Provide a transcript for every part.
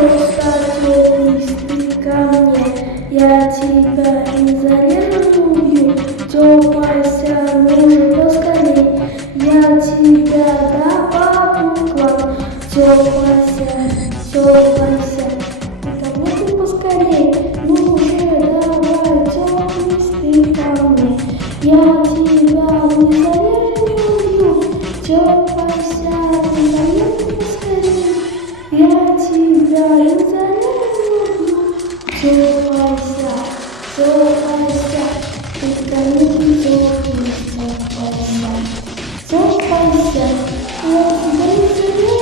просто теплый ко мне. Я тебя не зарежу, убью. Тёпайся, ну же поскорей. Я тебя добавлю к вам. Тёпайся, тёпайся. Ко мне ты поскорей. Ну же давай, теплый ко мне. Я тебя не зарежу, убью. Тёпайся, ко мне ты поскорей. Я тебя не зарежу, убью. Тёпайся, тёпайся. Ты ко мне теплый, тёпайся. Тёпайся, я тебя не зарежу,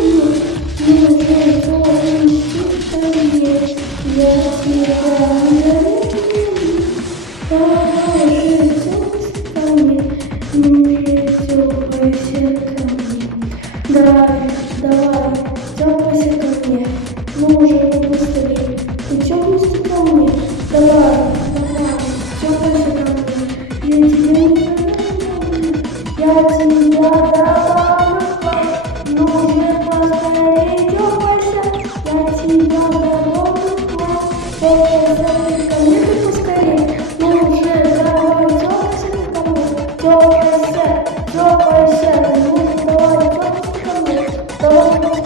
убью. Ну же теплый ко мне. Я тебя не зарежу, убью. Давай же теплый ко мне. Ну же тёпайся ко мне. Давай, тёпайся ко мне. Ну же побыстрей. Ты тёпайся ко мне. Давай, тёпайся ко мне. Я тебя не забуду. Я тебя добавлю к вам. Ну же поскорей, тёпайся. Я тебя добавлю к вам. Тёпайся ты ко мне, ты поскорей. Ну же давай, тёпайся ты ко мне. Тёпайся, тёпайся. Ну же давай, тёпайся ко мне. Давай.